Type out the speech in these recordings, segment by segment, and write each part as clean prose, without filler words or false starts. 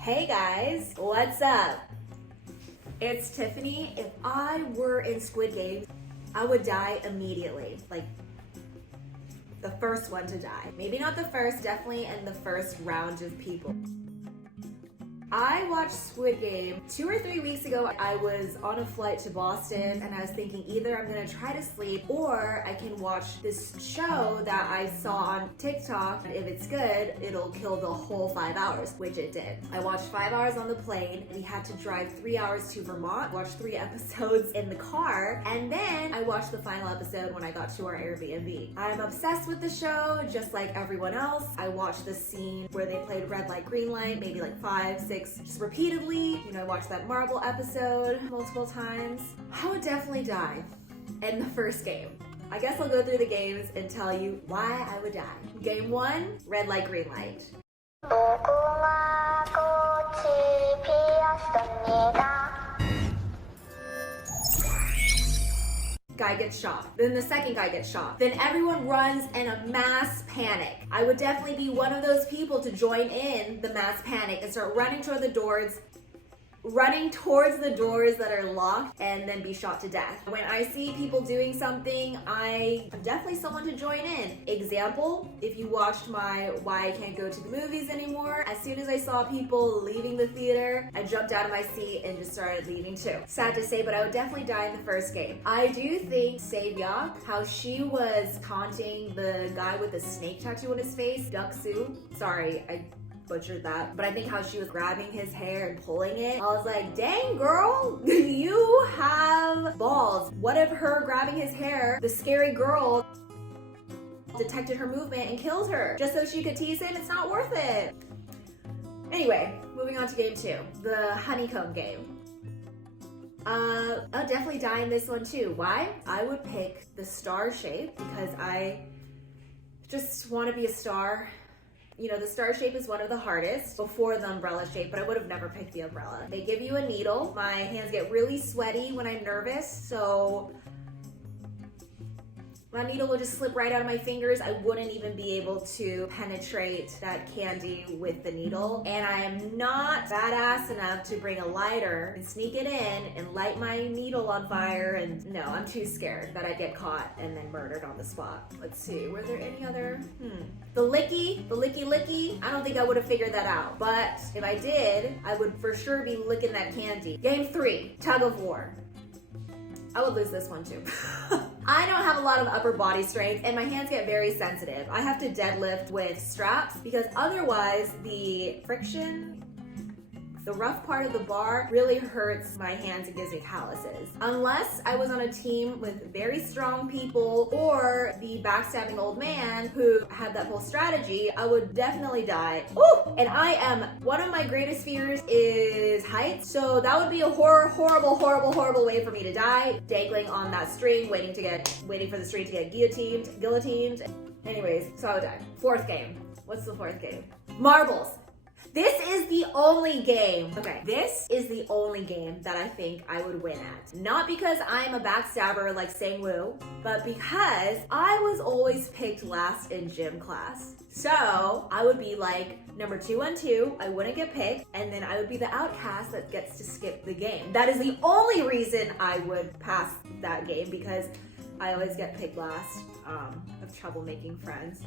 Hey guys, what's up? It's Tiffany. If I were in Squid Game, I would die immediately. Like, the first one to die. Maybe not the first, definitely in the first round of people. I watched Squid Game 2 or 3 weeks ago. I was on a flight to Boston and I was thinking either I'm gonna try to sleep or I can watch this show that I saw on TikTok. If it's good, it'll kill the whole 5 hours, which it did. I watched 5 hours on the plane. We had to drive 3 hours to Vermont, watched 3 episodes in the car, and then I watched the final episode when I got to our Airbnb. I'm obsessed with the show, just like everyone else. I watched the scene where they played red light, green light, maybe like 5, 6, just repeatedly. You know, I watched that marble episode multiple times. I would definitely die in the first game. I guess I'll go through the games and tell you why I would die. Game 1, red light, green light. Guy gets shot. Then the second guy gets shot. Then everyone runs in a mass panic. I would definitely be one of those people to join in the mass panic and start running towards the doors that are locked and then be shot to death. When I see people doing something, I'm definitely someone to join in. Example, if you watched my Why I Can't Go to the Movies Anymore, as soon as I saw people leaving the theater, I jumped out of my seat and just started leaving too. Sad to say, but I would definitely die in the first game. I do think Sae-byeok, how she was taunting the guy with the snake tattoo on his face, Duck-soo. Sorry, I butchered that, but I think how she was grabbing his hair and pulling it, I was like, dang girl, you have balls. What if her grabbing his hair, the scary girl detected her movement and killed her just so she could tease him? It's not worth it. Anyway, moving on to game 2, the Honeycomb game. I'll definitely die in this one too. Why? I would pick the star shape because I just want to be a star. You know, the star shape is one of the hardest before the umbrella shape, but I would have never picked the umbrella. They give you a needle. My hands get really sweaty when I'm nervous, so that needle would just slip right out of my fingers. I wouldn't even be able to penetrate that candy with the needle. And I am not badass enough to bring a lighter and sneak it in and light my needle on fire. And no, I'm too scared that I'd get caught and then murdered on the spot. Let's see, were there any other? The licky, I don't think I would have figured that out. But if I did, I would for sure be licking that candy. Game 3, Tug of War. I would lose this one too. I don't have a lot of upper body strength and my hands get very sensitive. I have to deadlift with straps because otherwise the friction, the rough part of the bar really hurts my hands and gives me calluses. Unless I was on a team with very strong people or the backstabbing old man who had that whole strategy, I would definitely die. Ooh! And one of my greatest fears is heights, so that would be a horrible way for me to die. Dangling on that string, waiting for the string to get guillotined. Anyways, so I would die. 4th game. What's the 4th game? Marbles. This is the only game. Okay, this is the only game that I think I would win at. Not because I'm a backstabber like Sang-woo, but because I was always picked last in gym class. So I would be like number 212, I wouldn't get picked, and then I would be the outcast that gets to skip the game. That is the only reason I would pass that game, because I always get picked last. Have trouble making friends.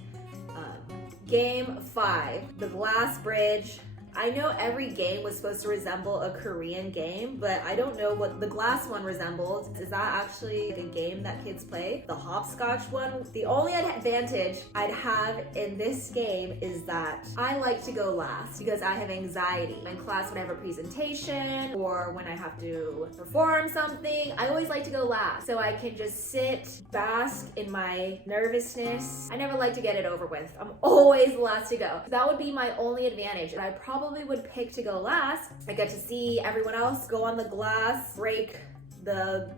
Game 5, the glass bridge. I know every game was supposed to resemble a Korean game, but I don't know what the glass one resembled. Is that actually a game that kids play? The hopscotch one? The only advantage I'd have in this game is that I like to go last because I have anxiety. In class when I have a presentation or when I have to perform something, I always like to go last so I can just sit, bask in my nervousness. I never like to get it over with. I'm always the last to go. That would be my only advantage, and I probably would pick to go last. I get to see everyone else go on the glass, break the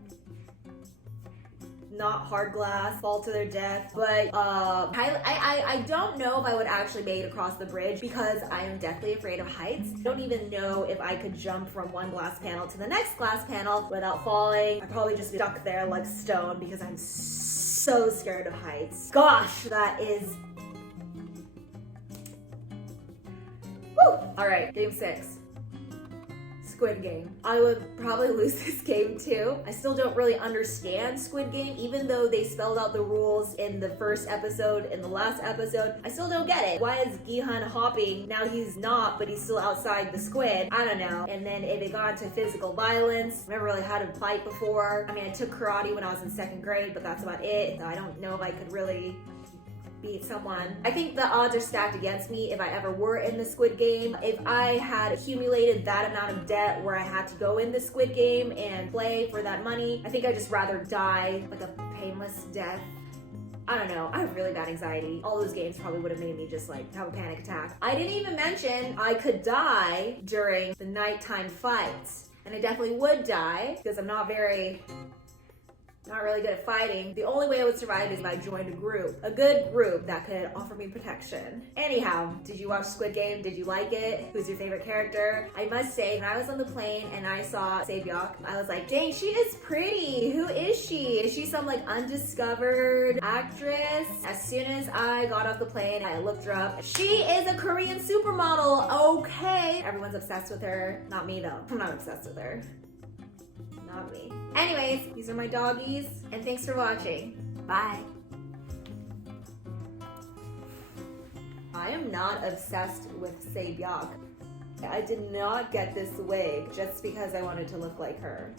not hard glass, fall to their death. But I don't know if I would actually make it across the bridge because I am deathly afraid of heights. I don't even know if I could jump from one glass panel to the next glass panel without falling. I'd probably just be stuck there like stone because I'm so scared of heights. Gosh, that is... Woo! All right, game 6. Squid Game. I would probably lose this game too. I still don't really understand Squid Game, even though they spelled out the rules in the first episode, in the last episode. I still don't get it. Why is Gihan hopping? Now he's not, but he's still outside the squid. I don't know. And then if it got into physical violence, I never really had to fight before. I mean, I took karate when I was in 2nd grade, but that's about it. So I don't know if I could really beat someone. I think the odds are stacked against me if I ever were in the Squid Game. If I had accumulated that amount of debt where I had to go in the Squid Game and play for that money, I think I'd just rather die like a painless death. I don't know, I have really bad anxiety. All those games probably would have made me just like have a panic attack. I didn't even mention I could die during the nighttime fights. And I definitely would die because I'm not really good at fighting. The only way I would survive is if I joined a good group that could offer me protection. Anyhow, did you watch Squid Game? Did you like it? Who's your favorite character? I must say, when I was on the plane and I saw Sae-byuk, I was like, dang, she is pretty. Who is she? Is she some like undiscovered actress? As soon as I got off the plane, I looked her up. She is a Korean supermodel. Okay. Everyone's obsessed with her. Not me though. I'm not obsessed with her. Not me. Anyways, these are my doggies, and thanks for watching. Bye. I am not obsessed with Sae-byuk. I did not get this wig just because I wanted to look like her.